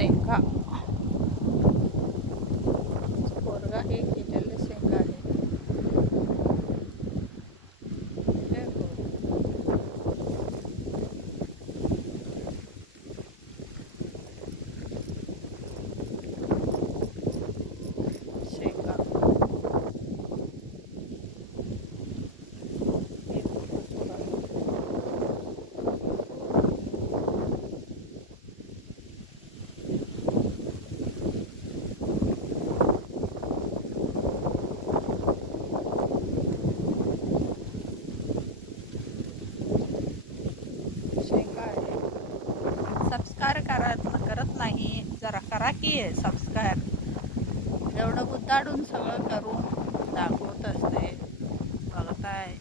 शेंगा पोरगा हे केलेले शेंगा आहे. हे बघ. शेंगा हे बघ पोराला. शेंगा आहे. सबस्क्राईब करत नाही, जरा करा की सबस्क्राईब. एवढं गुद्दाडून सगळं करून दाखवत असते, बघताय.